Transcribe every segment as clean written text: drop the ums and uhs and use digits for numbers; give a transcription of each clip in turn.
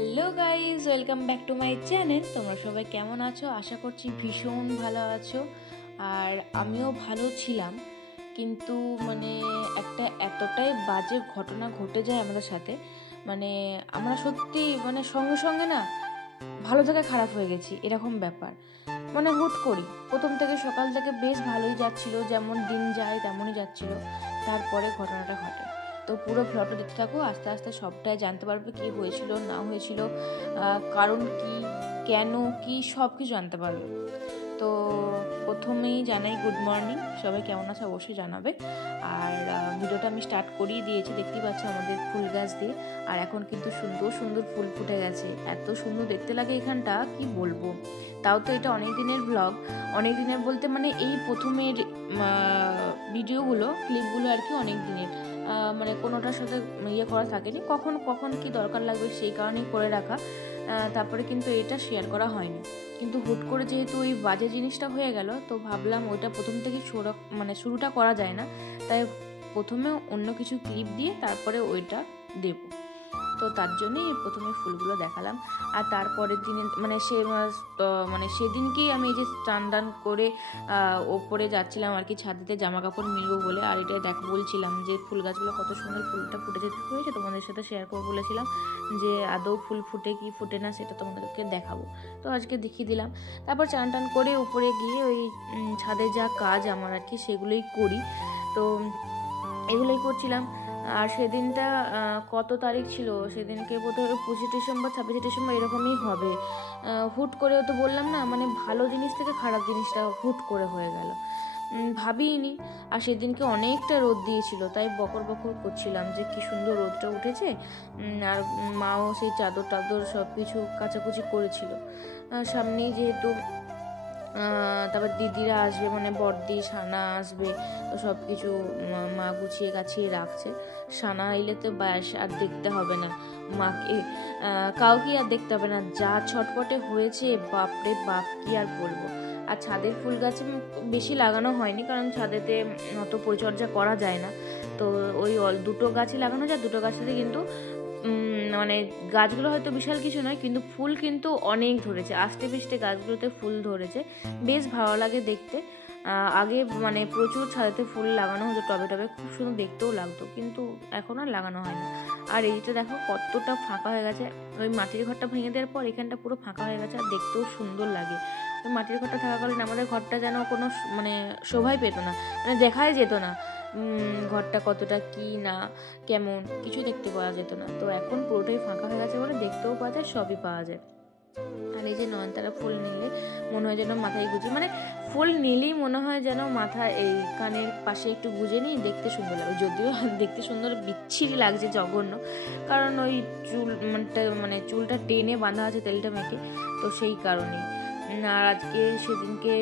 Hello guys, welcome back to my channel. তোমরা সবাই কেমন আছো? আশা করছি ভীষণ ভালো আছো। আর আমিও ভালো ছিলাম, কিন্তু একটা এতটাই বাজে ঘটনা ঘটে যায় আমাদের সাথে। আমরা সত্যি সঙ্গে সঙ্গে না ভালো থেকে খারাপ হয়ে গেছি, এরকম ব্যাপার। হুট করি প্রথম থেকে সকাল থেকে বেশ ভালোই যাচ্ছিল, যেমন দিন যায় তেমনই যাচ্ছিল। তারপরে ঘটনাটা ঘটে। তো পুরো ভ্লগটা দেখতে থাকো, আস্তে আস্তে সবটাই জানতে পারবে কি হয়েছিল না হয়েছিল, কারণ কি, কেন কি, সব কিছু জানতে পারবে। তো প্রথমেই জানাই গুড মর্নিং, সবাই কেমন আছে অবশ্যই জানাবে। আর ভিডিওটা আমি স্টার্ট করিয়ে দিয়েছি, দেখতেই পাচ্ছি আমাদের ফুল গাছ দিয়ে। আর এখন কিন্তু সুন্দর সুন্দর ফুল ফুটে গেছে, এত সুন্দর দেখতে লাগে এখানটা, কি বলবো। তাও তো এটা অনেক দিনের ব্লগ, অনেক দিনের বলতে এই প্রথমের ভিডিওগুলো, ক্লিপগুলো আর কি অনেক দিনের। কোনোটার সাথে ইয়ে করা থাকেনি, কখন কখন কি দরকার লাগবে সেই কারণেই করে রাখা। তারপরে কিন্তু এটা শেয়ার করা হয়নি। কিন্তু হুট করে যেহেতু ওই বাজে জিনিসটা হয়ে গেল, তো ভাবলাম ওইটা প্রথম থেকে শুরুটা করা যায় না, তাই প্রথমে অন্য কিছু ক্লিপ দিয়ে তারপরে ওইটা দেব। তো তার জন্যই প্রথমে ফুলগুলো দেখালাম। আর তারপরের দিনে সেদিনকেই আমি এই যে স্নান দান করে ওপরে যাচ্ছিলাম আর কি, ছাদেতে জামা কাপড় মিলবো বলে। আর এটা বলছিলাম যে ফুল গাছগুলো কত সুন্দর ফুলটা ফুটে যেতে হয়েছে, তোমাদের সাথে শেয়ার করবো বলেছিলাম যে আদৌ ফুল ফুটে কি ফুটে না সেটা তোমাদেরকে দেখাবো। তো আজকে দেখিয়ে দিলাম। তারপর চান টান করে উপরে গিয়ে ওই ছাদে যা কাজ আমার আর কি সেগুলোই করি। তো এগুলোই করছিলাম। আর সেদিনটা কত তারিখ ছিল, সেদিনকে বোধহয় 25 ডিসেম্বর 26 ডিসেম্বর এরকমই হবে। হুট করে তো বললাম না, ভালো জিনিস থেকে খারাপ জিনিসটা হুট করে হয়ে গেল, ভাবিনি। আর সেদিনকে অনেকটা রোদ দিয়েছিল, তাই বকর বকর করছিলাম যে কি সুন্দর রোদটা উঠেছে। আর মাও সেই চাদর টাদর সব কিছু কাচাকুচি করেছিল সামনেই যেহেতু। তারপর দিদিরা আসবে, বড়দি সানা আসবে, তো সব কিছু মা গুছিয়ে গাছিয়ে রাখছে। সানা এলে তো ব্যাস আর দেখতে হবে না, মাকে কাউকে আর দেখতে হবে না, যা ছটপটে হয়েছে বাপরে বাপ, কি আর বলবো। আর ছাদের ফুল গাছে বেশি লাগানো হয়নি, কারণ ছাদেতে অত পরিচর্যা করা যায় না। তো ওই দুটো গাছই লাগানো যায়, দুটো গাছতে কিন্তু গাছগুলো হয়তো বিশাল কিছু নয়, কিন্তু ফুল কিন্তু অনেক ধরেছে, আস্তে পিষ্টে গাছগুলোতে ফুল ধরেছে, বেশ ভালো লাগে দেখতে। আগে প্রচুর ছাদেতে ফুল লাগানো হতো, টবে টবে, খুব সুন্দর দেখতেও লাগতো, কিন্তু এখন আর লাগানো হয় না। আর এইটা দেখো কতটা ফাঁকা হয়ে গেছে, ওই মাটির ঘরটা ভেঙে দেওয়ার পর এখানটা পুরো ফাঁকা হয়ে গেছে, আর দেখতেও সুন্দর লাগে। ওই মাটির ঘরটা থাকাকালীন আমাদের ঘরটা যেন কোনো শোভাই পেত না, দেখাই যেত না ঘরটা কতটা কি না কেমন, কিছু দেখতে পাওয়া যেত না। তো এখন পুরোটাই ফাঁকা হয়ে গেছে বলে দেখতেও পাওয়া যায়, সবই পাওয়া যায়। আর এই যে নয়নতারা ফুল নিলে মনে হয় যেন মাথায় গুজে, ফুল নিলেই মনে হয় যেন মাথা এই কানের পাশে একটু গুজে নিই, দেখতে সুন্দর লাগে। যদিও দেখতে সুন্দর বিচ্ছিরি লাগছে, জঘন্য, কারণ ওই চুলটা টেনে বাঁধা আছে তেলটা মেখে, তো সেই কারণেই। আর আজকে সেদিনকে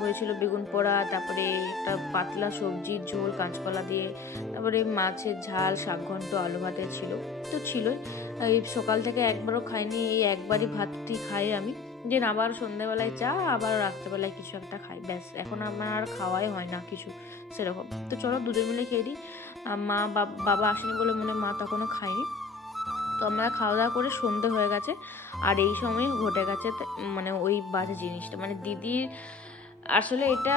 হয়েছিল বেগুন পোড়া, তারপরে একটা পাতলা সবজির ঝোল কাঁচকলা দিয়ে, তারপরে মাছের ঝাল, শাক ঘন্ট, আলু ভাতে ছিল, তো ছিলই। এই সকাল থেকে একবারও খাইনি, এই একবারই ভাতটি খাই আমি, যে আবার সন্ধ্যাবেলায় চা, আবার রাত্রেবেলায় কিছু একটা খাই, ব্যাস। এখন আমার আর খাওয়াই হয় না কিছু সেরকম। তো চলো দুজন মিলে খেয়ে দিই। মা বাবা আসেনি বলে মা তখনও খায়নি। তো আমরা খাওয়া দাওয়া করে সন্ধে হয়ে গেছে, আর এই সময় ঘটে গেছে ওই বাজে জিনিসটা। দিদির আসলে এটা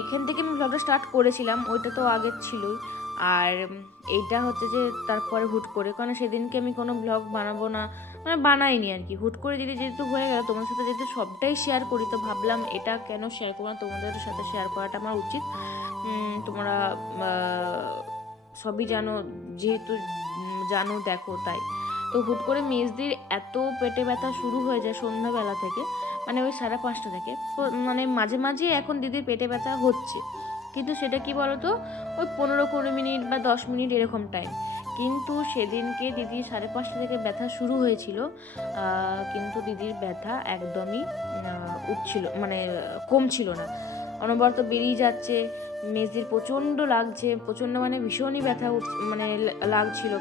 এখান থেকে আমি ব্লগটা স্টার্ট করেছিলাম, ওইটা তো আগের ছিলই। আর এইটা হচ্ছে যে তারপরে হুট করে, কারণ সেদিনকে আমি কোনো ব্লগ বানাবো না বানাইনি আর কি, হুট করে দিদি যেহেতু হয়ে গেল, তোমাদের সাথে যেহেতু সবটাই শেয়ার করি, তো ভাবলাম এটা কেন শেয়ার করবো না, তোমাদের সাথে শেয়ার করাটা আমার উচিত। তোমরা সবই জানো, যেহেতু জানো দেখো, তাই। তো হুট করে মেজদির এত পেটে ব্যথা শুরু হয়ে যায় সন্ধ্যাবেলা থেকে, ওই 5:30 থেকে। তো মাঝে মাঝে এখন দিদির পেটে ব্যথা হচ্ছে, কিন্তু সেটা কি বলতো, ওই 15-20 মিনিট বা 10 মিনিট এরকম টাইম। কিন্তু সেদিনকে দিদির 5:30 থেকে ব্যথা শুরু হয়েছিল, কিন্তু দিদির ব্যথা একদমই উঠছিল, কমছিল না, অনবরত বেরিয়ে যাচ্ছে। মেজদির প্রচণ্ড লাগছে, প্রচণ্ড ভীষণই ব্যথা লাগছিল।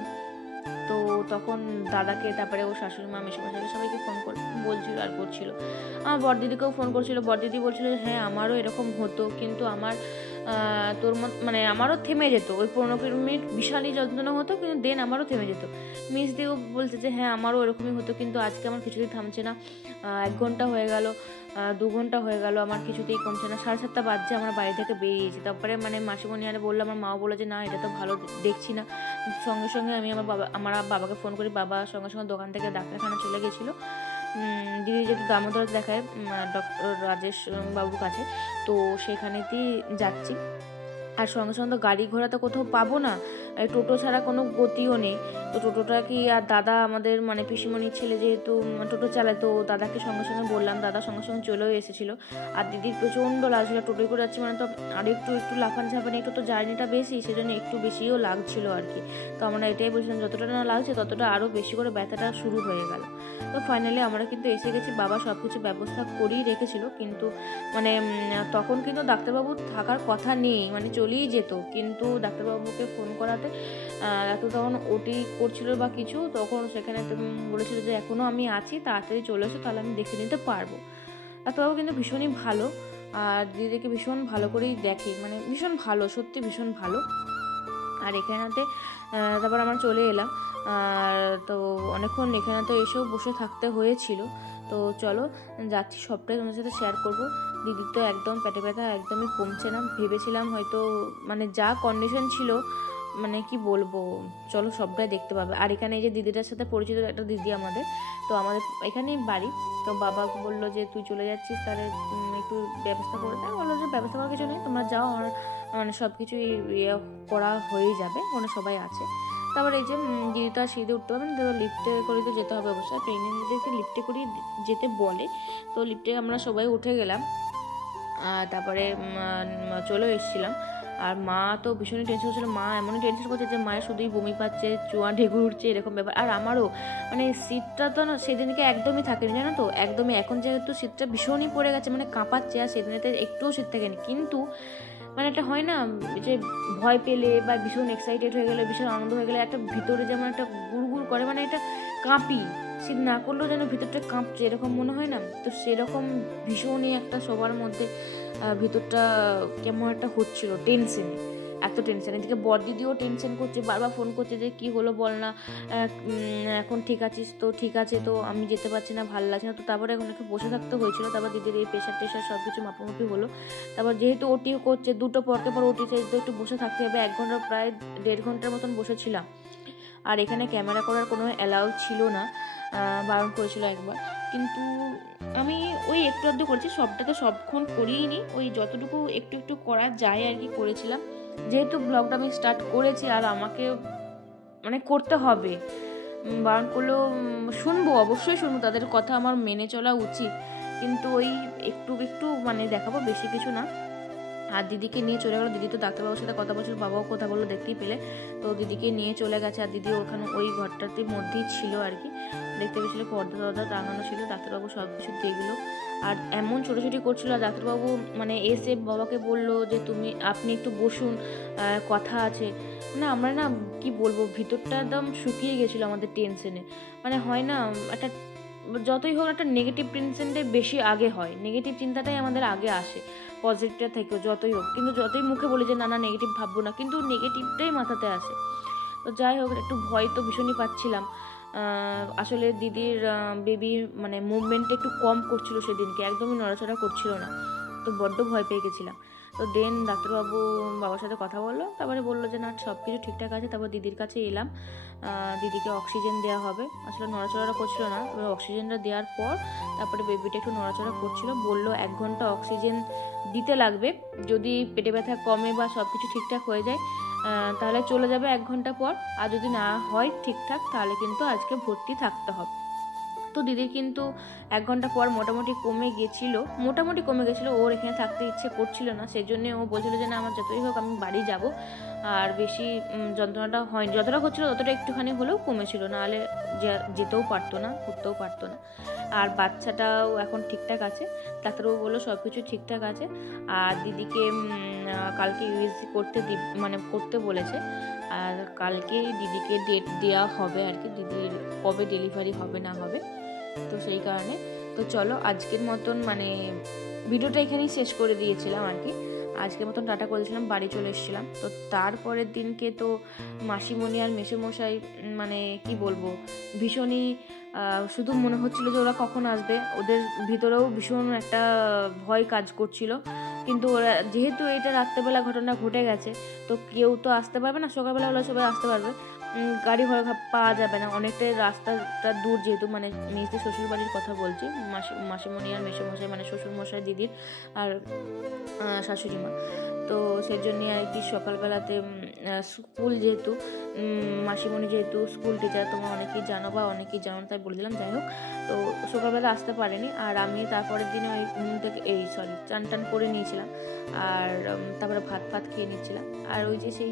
তো তখন দাদাকে, তারপরে ও শাশুড়ি মা, মেশোমশাইকে সবাইকে ফোন করে বলছিল আর করছিল। আমার বড়দিদিকেও ফোন করছিল, বড়দিদি বলছিল হ্যাঁ আমারও এরকম হতো, কিন্তু আমার তোর মানে আমারও থেমে যেত, ওই 15-20 মিনিট বিশালই যন্ত্রণা হতো, কিন্তু দেন আমারও থেমে যেত। মিস দিও বলছে যে হ্যাঁ আমারও এরকমই হতো, কিন্তু আজকে আমার কিছুতেই থামছে না। 1 ঘন্টা হয়ে গেল, 2 ঘন্টা হয়ে গেল, আমার কিছুতেই কমছে না। 7:30 বাজছে আমরা বাড়ি থেকে বেরিয়েছি। তারপরে মানে মাসিমণি আরে বললো, আমার মাও বললো যে না এটা তো ভালো দেখছি না। সঙ্গে সঙ্গে আমি আমার বাবাকে ফোন করি, বাবা সঙ্গে সঙ্গে দোকান থেকে ডাক্তারখানা চলে গেছিলো। দিদি যেহেতু দামোদর দেখায় ডক্টর রাজেশ বাবুর কাছে, তো সেখানেতেই যাচ্ছি। আর সঙ্গে সঙ্গে তো গাড়ি ঘোড়া তো কোথাও পাবো না, টোটো ছাড়া কোনো গতিও নেই। তো টোটোটা কি, আর দাদা আমাদের মানে পিসিমণির ছেলে যেহেতু টোটো চালায়, তো দাদাকে সঙ্গে সঙ্গে বললাম, দাদা সঙ্গে সঙ্গে চলেও এসেছিলো। আর দিদির প্রচণ্ড লাগছিল, টোটোয় করে যাচ্ছি মানে তো আর একটু লাফান ঝাপানি, একটু তো জার্নিটা বেশি, সেজন্য একটু বেশিও লাগছিল আর কি। তো আমরা এটাই বলছিলাম যতটা না লাগছে ততটা আরও বেশি করে ব্যথাটা শুরু হয়ে গেল। তো ফাইনালি আমরা কিন্তু এসে গেছি। বাবা সব কিছু ব্যবস্থা করেই রেখেছিল, কিন্তু মানে তখন কিন্তু ডাক্তারবাবু থাকার কথা নেই, মানে চলেই যেত, কিন্তু ডাক্তারবাবুকে ফোন করাতে এত তখন ওটি করছিল বা কিছু, তখন সেখানে বলেছিল যে এখনও আমি আছি, তাড়াতাড়ি চলে এসো, তাহলে আমি দেখে নিতে পারবো। ডাক্তারবাবু কিন্তু ভীষণই ভালো, আর দিদিকে ভীষণ ভালো করেই দেখে, মানে ভীষণ ভালো, সত্যি ভীষণ ভালো। আর এখানেতে তারপর আমরা চলে এলাম, আর তো অনেকক্ষণ এখানেতে এসেও বসে থাকতে হয়েছিল। তো চলো যাচ্ছি, সবটাই তোমার সাথে শেয়ার করবো। দিদির তো একদম পেটে ব্যথা একদমই কমছে না, ভেবেছিলাম হয়তো মানে যা কন্ডিশন ছিল মানে কি বলবো, চলো সবটাই দেখতে পাবে। আর এখানে এই যে দিদিটার সাথে পরিচিত একটা দিদি আমাদের, তো আমাদের এখানেই বাড়ি। তো বাবা বললো যে তুই চলে যাচ্ছিস, তাহলে একটু ব্যবস্থা করে দেয়। বললো যে ব্যবস্থা করার কিছু নেই, তোমরা যাও, আমার মানে সব কিছুই ইয়ে করা হয়ে যাবে, ওখানে সবাই আছে। তারপর এই যে দিদি তো আর সিঁড়িতে উঠতে পারবেন, তো লিফটে করে তো যেতে হবে অবশ্যই, প্রেগনেন্টদেরকে লিফটে করেই যেতে বলে। তো লিফটে আমরা সবাই উঠে গেলাম, তারপরে চলে এসেছিলাম। আর মা তো ভীষণই টেনশন হচ্ছিল, মা এমনই টেনশন করছে যে মায়ের শুধুই বমি পাচ্ছে, চোয়া ঢেকুর উঠছে, এরকম ব্যাপার। আর আমারও মানে সিটটা তো না সেদিনকে একদমই থাকেনি, জানো তো, একদমই। এখন যেহেতু সিটটা ভীষণই পড়ে গেছে, মানে কাঁপাচ্ছে, আর সেদিনেতে একটুও সিট থাকেনি। কিন্তু মানে একটা হয় না যে ভয় পেলে বা ভীষণ এক্সাইটেড হয়ে গেলে, ভীষণ আনন্দ হয়ে গেলে একটা ভিতরে যেমন একটা গুড়গুড় করে, মানে এটা কাঁপি, শীত না করলেও যেন ভিতরটা কাঁপছে, এরকম মনে হয় না? তো সেরকম ভীষণই একটা সবার মধ্যে ভিতরটা কেমন একটা হচ্ছিল, টেনশনে, এত টেনশন। এদিকে বড়দিদিও টেনশন করছে, বারবার ফোন করছে যে কি হলো বল না, এখন ঠিক আছিস তো? ঠিক আছে, তো আমি যেতে পারছি না, ভালো লাগছে না। তো তারপরে এখন একটু বসে থাকতে হয়েছিল। তারপর দিদির এই প্রেশার টেশার সব কিছু মাপামাপি হলো। তারপর যেহেতু ওটিও করছে, দুটো পরকে পর ওটি, তো একটু বসে থাকতে হবে। 1 ঘন্টা প্রায় 1.5 ঘন্টার মতন বসেছিলাম। আর এখানে ক্যামেরা করার কোনো অ্যালাউ ছিল না, বারণ করেছিল একবার। কিন্তু আমি ওই একটু আধটু করেছি, সবটা তো সবক্ষণ করিনি, ওই যতটুকু একটু একটু করা যায় আর কি করেছিলাম। যেহেতু ব্লগটা আমি স্টার্ট করেছি আর আমাকে মানে করতে হবে, বারণ করলেও শুনবো, অবশ্যই শুনবো, তাদের কথা আমার মেনে চলা উচিত। কিন্তু ওই একটু একটু মানে দেখাবো, বেশি কিছু না। আর দিদিকে নিয়ে চলে গেলো। দিদি তো ডাক্তারবাবুর সাথে কথা বলছিল, বাবাও কথা বললো, দেখতেই পেলে। তো দিদিকে নিয়ে চলে গেছে, আর দিদি ওখানে ওই ঘরটাতে মধ্যেই ছিল আর কি, দেখতে পেয়েছিল, পর্দা টাঙানো ছিল। ডাক্তারবাবু সব কিছু দেখলো, আর এমন ছোটাছুটি করছিল। আর ডাক্তারবাবু মানে এসে বাবাকে বললো যে আপনি একটু বসুন, কথা আছে। মানে আমরা না কি বলবো, ভিতরটা একদম শুকিয়ে গেছিলো আমাদের টেনশনে। মানে হয় না একটা, যতই হোক একটা নেগেটিভ টেনশনটাই বেশি আগে হয়, নেগেটিভ চিন্তাটাই আমাদের আগে আসে পজিটিভটা থেকেও, যতই হোক। কিন্তু যতই মুখে বলি যে না না নেগেটিভ ভাববো না, কিন্তু নেগেটিভটাই মাথাতে আসে। তো যাই হোক, একটু ভয় তো ভীষণই পাচ্ছিলাম। আসলে দিদির বেবি মানে মুভমেন্টটা একটু কম করছিল সেদিনকে, একদমই নড়াচড়া করছিল না, তো বড্ড ভয় পেয়ে গেছিলাম। তো দেন ডাক্তারবাবু বাবার সাথে কথা বললো, তারপরে বললো যে না সব কিছু ঠিকঠাক আছে। তারপর দিদির কাছে এলাম, দিদিকে অক্সিজেন দেওয়া হবে। আসলে নড়াচড়া করছিল না, এবার অক্সিজেনটা দেওয়ার পর তারপরে বেবিটা একটু নড়াচড়া করছিল। বললো 1 ঘন্টা অক্সিজেন দিতে লাগবে, যদি পেটে ব্যথা কমে বা সব কিছু ঠিকঠাক হয়ে যায় তাহলে চলে যাবে 1 ঘন্টা পর, আর যদি না হয় ঠিকঠাক তাহলে কিন্তু আজকে ভর্তি থাকতে হবে। তো দিদির কিন্তু 1 ঘন্টা পর মোটামুটি কমে গেছিলো, ওর এখানে থাকতে ইচ্ছে করছিল না, সেই জন্য ও বলছিল যে না আমার যতই হোক আমি বাড়ি যাব। আর বেশি যন্ত্রণাটা হয়নি, যতটা হচ্ছিলো ততটা একটুখানি হলেও কমেছিল, নাহলে যেতেও পারতো না, করতেও পারতো না। আর বাচ্চাটাও এখন ঠিকঠাক আছে, ডাক্তারবাবু বললো সব কিছু ঠিকঠাক আছে। আর দিদিকে কালকে ইউএসজি করতে বলেছে, আর কালকে দিদিকে ডেট দেওয়া হবে আর কি, দিদির কবে ডেলিভারি হবে না হবে, তো সেই কারণে। তো চলো আজকের মতন মানে ভিডিওটা এখানেই শেষ করে দিয়েছিলাম আর কি। আজকের মতন টাটা করেছিলাম, বাড়ি চলে এসেছিলাম। তো তারপরের দিনকে তো মাসিমণি আর মেসোমশাই মানে কি বলবো, ভীষণই শুধু মনে হচ্ছিল যে ওরা কখন আসবে। ওদের ভিতরেও ভীষণ একটা ভয় কাজ করছিল, কিন্তু ওরা যেহেতু এটা রাত্রেবেলা ঘটনা ঘটে গেছে, তো কেউ তো আসতে পারবে না, সকালবেলা হলে সবাই আসতে পারবে, গাড়ি ঘোড়া পাওয়া যাবে না, অনেকটাই রাস্তাটা দূর যেহেতু, মানে মেজদি শ্বশুর বাড়ির কথা বলছি, মাসিমণি আর মেসোমশাই মানে শ্বশুরমশাই, দিদির আর শাশুড়ি মা। তো সেজন্য আর কি সকালবেলাতে স্কুল যেহেতু, মাসিমণি যেহেতু স্কুল টিচার, তোমরা অনেকেই জানো বা অনেকেই জানো, তাই বলে দিলাম। যাই হোক, তো সকালবেলা আসতে পারেনি, আর আমি তারপরের দিনে ওই ঘুম থেকে চান টান করে নিয়েছিলাম, আর তারপরে ভাত খেয়ে নিচ্ছিলাম। আর ওই যে সেই,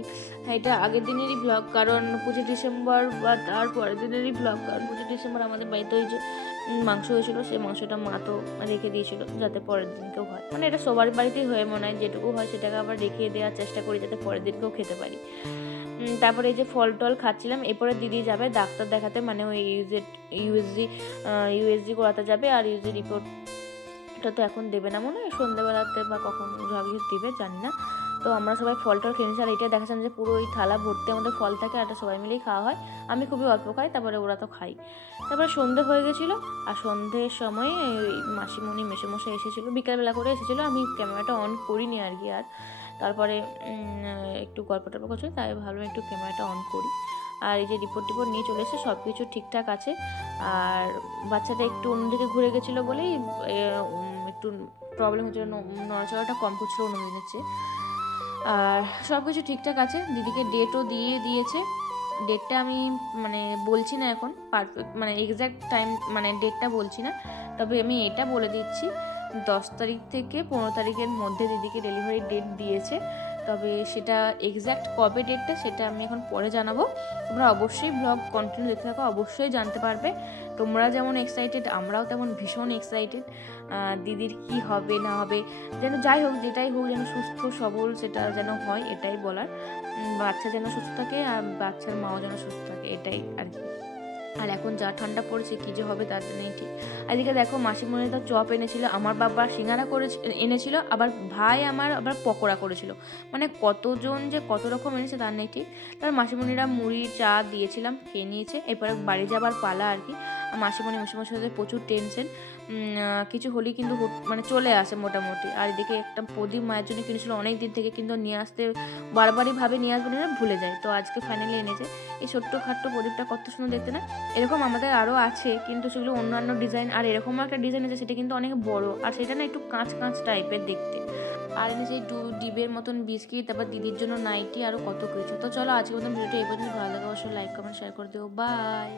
এটা আগের দিনেরই ব্লগ, কারণ 25 ডিসেম্বর বা তার পরের দিনেরই ব্লগ, কারণ 25 ডিসেম্বর আমাদের বাড়িতে ওই যে মাংস হয়েছিল, সেই মাংসটা মা তো রেখে দিয়েছিল যাতে পরের দিনকেও হয়, মানে এটা সবার বাড়িতেই হয়ে মনে হয়, যেটুকু হয় সেটাকে আবার রেখে দেওয়ার চেষ্টা করি যাতে পরের দিনকেও খেতে পারি। তারপরে এই যে ফল টল খাচ্ছিলাম। এরপরে দিদি যাবে ডাক্তার দেখাতে, মানে ওই ইউএসজি করাতে যাবে, আর ইউজি রিপোর্টটা তো এখন দেবে না মনে হয়, সন্ধ্যেবেলাতে বা কখন দিবে জানি না। তো আমরা সবাই ফল টল খেয়েছি, আর এটা দেখাচ্ছিলাম যে পুরো ওই থালা ভর্তি আমাদের ফল থাকে, আর এটা সবাই মিলেই খাওয়া হয়। আমি খুবই অল্প খাই, তারপরে ওরা তো খাই। তারপরে সন্ধে হয়ে গেছিলো, আর সন্ধ্যের সময় মাসিমণি মেসোমশাই এসেছিলো, বিকালবেলা করে এসেছিলো, আমি ক্যামেরাটা অন করিনি আর কি। আর তারপরে একটু গল্প টল্প করছিল, তাই ভাবলাম একটু ক্যামেরাটা অন করি। আর এই যে রিপোর্ট নিয়ে চলে এসে সব কিছু ঠিকঠাক আছে। আর বাচ্চাটা একটু অন্যদিকে ঘুরে গেছিলো বলেই একটু প্রবলেম হচ্ছিলো, নড়াচড়াটা কম করছিলো অন্যদিনের চেয়ে। আর সব কিছু ঠিকঠাক আছে। দিদিকে ডেটও দিয়ে দিয়েছে। ডেটটা আমি মানে বলছি না এখন পারফেক্ট, মানে এক্স্যাক্ট টাইম, মানে ডেটটা বলছি না, তবে আমি এটা বলে দিচ্ছি 10 তারিখ থেকে 15 তারিখের মধ্যে দিদিকে ডেলিভারি ডেট দিয়েছে। তবে সেটা এক্স্যাক্ট কবে ডেটটা সেটা আমি এখন পরে জানাবো। তোমরা অবশ্যই ব্লগ কন্টিনিউ দেখতে থাকো, অবশ্যই জানতে পারবে। তোমরা যেমন এক্সাইটেড, আমরাও তেমন ভীষণ এক্সাইটেড দিদির কি হবে না হবে, যেন যাই হোক যেটাই হোক যেন সুস্থ সবল সেটা যেন হয়, এটাই বলার। বাচ্চা যেন সুস্থ থাকে আর বাচ্চার মাও যেন সুস্থ থাকে, এটাই আর কি। আর এখন যা ঠান্ডা পড়েছে কী যে হবে তার জন্যই ঠিক। এদিকে দেখো মাসিমণি তো চপ এনেছিল, আমার বাবা সিঙ্গারা এনেছিল, আবার ভাই আমার আবার পকোড়া করেছিল, মানে কতজন যে কত রকম এনেছে তার নেই ঠিক। তার মাসিমণিরা মুড়ি চা দিয়েছিলাম, খেয়ে নিয়েছে। এরপরে বাড়ি যাবার পালা আর কি। মাসিমণি মেসোমশাইদের প্রচুর টেনশন, কিছু হলেই কিন্তু মানে চলে আসে মোটামুটি। আর এদিকে একটা প্রদীপ মায়ের জন্য কিনেছিল অনেক দিন থেকে, কিন্তু নিয়ে আসতে বারবারই ভাবে নিয়ে আসবে না, ভুলে যায়। তো আজকে ফাইনালি এনেছে এই ছোট্ট খাট্ট প্রদীপটা, কত সুন্দর দেখতে না। এরকম আমাদের আরও আছে, কিন্তু সেগুলো অন্যান্য ডিজাইন। আর এরকমও একটা ডিজাইন আছে, সেটা কিন্তু অনেক বড়, আর সেটা না একটু কাঁচ টাইপের দেখতে। আর এনেছে এই ডিবের মতন বিস্কিট, তারপর দিদির জন্য নাইটি, আরও কত কিছু। তো চলো আজকের মতন ভিডিওটা এই পর্যন্ত। ভালো লাগে অবশ্যই লাইক কমেন্ট শেয়ার করে দিও। বাই।